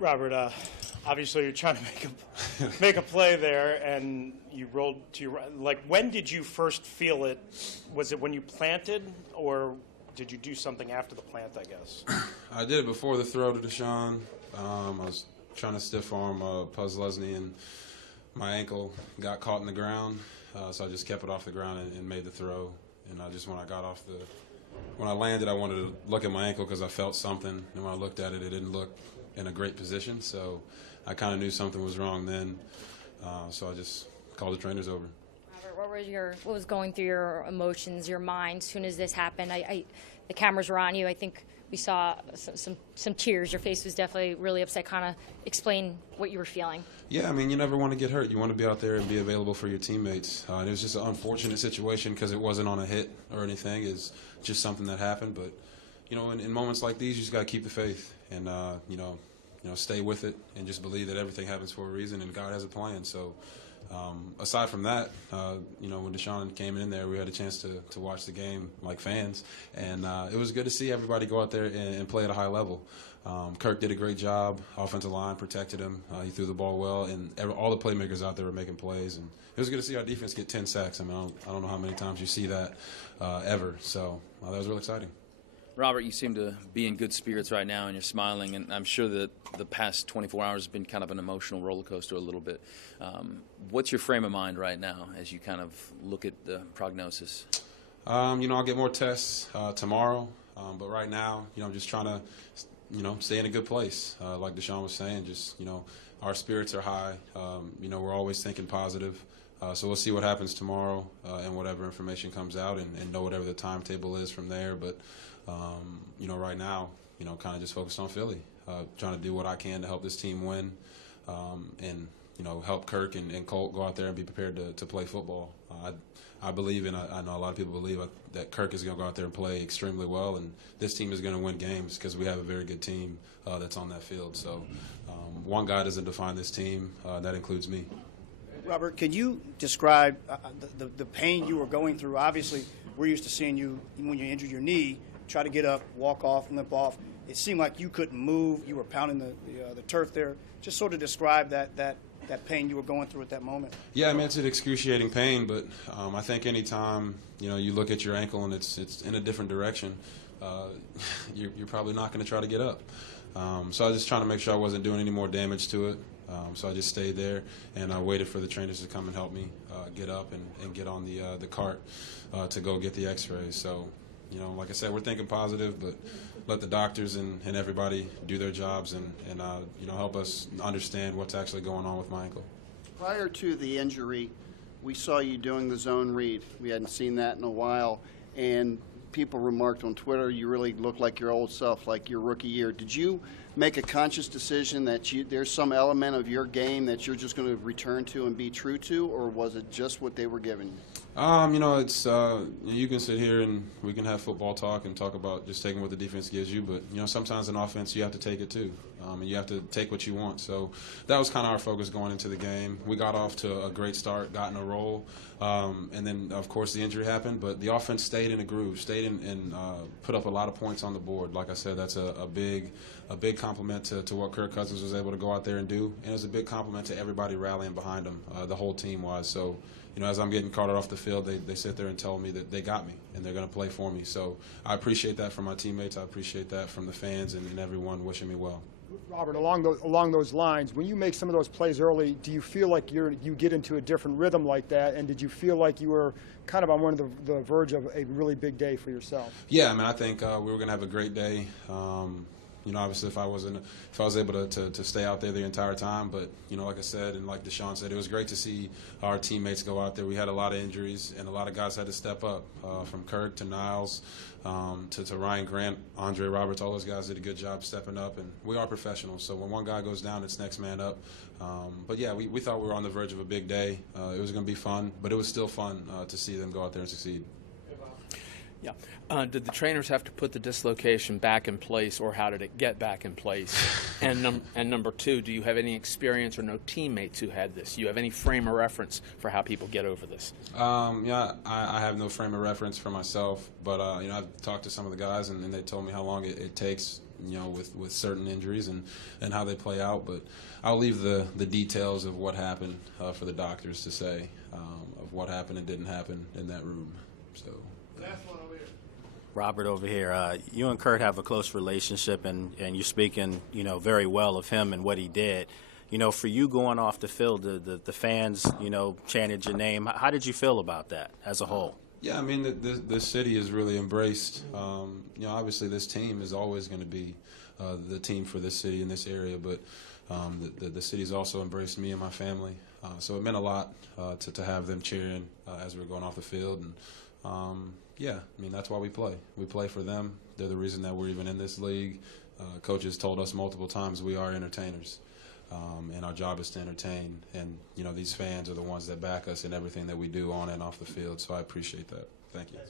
Robert, obviously you're trying to make a play there, and you rolled to your right. Like, when did you first feel it? Was it when you planted, or did you do something after the plant, I guess? I did it before the throw to Deshaun. I was trying to stiff arm Puz Lesney, and my ankle got caught in the ground, so I just kept it off the ground and made the throw. And when I landed, I wanted to look at my ankle because I felt something, and when I looked at it, it didn't look in a great position, so I kind of knew something was wrong then, so I just called the trainers over. Robert, what was going through your emotions, your mind, as soon as this happened? The cameras were on you. I think we saw some tears. Your face was definitely really upset. Kind of explain what you were feeling. Yeah, I mean, you never want to get hurt. You want to be out there and be available for your teammates. It was just an unfortunate situation because it wasn't on a hit or anything. It's just something that happened. But, in moments like these, you just got to keep the faith and, stay with it and just believe that everything happens for a reason and God has a plan. So, aside from that, when Deshaun came in there, we had a chance to watch the game like fans, and it was good to see everybody go out there and play at a high level. Kirk did a great job. Offensive line protected him. He threw the ball well, and all the playmakers out there were making plays. And it was good to see our defense get 10 sacks. I mean, I don't know how many times you see that ever. So that was really exciting. Robert, you seem to be in good spirits right now, and you're smiling, and I'm sure that the past 24 hours has been kind of an emotional roller coaster a little bit. What's your frame of mind right now as you kind of look at the prognosis? I'll get more tests tomorrow, but right now, I'm just trying to, stay in a good place. Like Deshaun was saying, just, our spirits are high. We're always thinking positive. So we'll see what happens tomorrow and whatever information comes out and know whatever the timetable is from there. But, right now, kind of just focused on Philly, trying to do what I can to help this team win and, help Kirk and Colt go out there and be prepared to play football. I believe, and I know a lot of people believe that Kirk is going to go out there and play extremely well, and this team is going to win games because we have a very good team that's on that field. So one guy doesn't define this team. That includes me. Robert, could you describe the pain you were going through? Obviously, we're used to seeing you when you injured your knee, try to get up, walk off, limp off. It seemed like you couldn't move. You were pounding the turf there. Just sort of describe that pain you were going through at that moment. Yeah, I mean, it's an excruciating pain, but I think any time you look at your ankle and it's in a different direction, you're probably not going to try to get up. So I was just trying to make sure I wasn't doing any more damage to it. So I just stayed there and I waited for the trainers to come and help me get up and get on the cart to go get the x-rays. So, like I said, we're thinking positive, but let the doctors and everybody do their jobs and help us understand what's actually going on with my ankle. Prior to the injury, we saw you doing the zone read. We hadn't seen that in a while, and people remarked on Twitter you really look like your old self, like your rookie year. Did you make a conscious decision that there's some element of your game that you're just going to return to and be true to, or was it just what they were giving you? It's you can sit here and we can have football talk and talk about just taking what the defense gives you, but sometimes in offense you have to take it too, and you have to take what you want. So that was kind of our focus going into the game. We got off to a great start, got in a roll, and then of course the injury happened, but the offense stayed in a groove, stayed in and put up a lot of points on the board. Like I said, that's a big compliment to what Kirk Cousins was able to go out there and do, and it was a big compliment to everybody rallying behind him, the whole team was. So as I'm getting carted off the field, they sit there and tell me that they got me and they're going to play for me. So I appreciate that from my teammates. I appreciate that from the fans and everyone wishing me well. Robert, along those lines, when you make some of those plays early, do you feel like you get into a different rhythm like that? And did you feel like you were kind of on one of the verge of a really big day for yourself? Yeah, I mean, I think we were going to have a great day. Obviously, if I was able to stay out there the entire time, but like I said, and like Deshaun said, it was great to see our teammates go out there. We had a lot of injuries, and a lot of guys had to step up, from Kirk to Niles to Ryan Grant, Andre Roberts. All those guys did a good job stepping up, and we are professionals. So when one guy goes down, it's next man up. But yeah, we thought we were on the verge of a big day. It was going to be fun, but it was still fun to see them go out there and succeed. Yeah. Did the trainers have to put the dislocation back in place, or how did it get back in place? And number two, do you have any experience or no teammates who had this? Do you have any frame of reference for how people get over this? Yeah, I have no frame of reference for myself, but I've talked to some of the guys, and they told me how long it takes with certain injuries and how they play out. But I'll leave the details of what happened for the doctors to say, of what happened and didn't happen in that room. So. Robert over here. You and Kurt have a close relationship, and you're speaking, very well of him and what he did. For you going off the field, the fans, chanted your name. How did you feel about that as a whole? Yeah, I mean, the city has really embraced, obviously this team is always going to be the team for this city in this area, but the city's also embraced me and my family. So it meant a lot to have them cheering as we were going off the field. And, yeah, I mean, that's why we play. We play for them. They're the reason that we're even in this league. Coaches told us multiple times we are entertainers. And our job is to entertain. And, these fans are the ones that back us in everything that we do on and off the field. So I appreciate that. Thank you.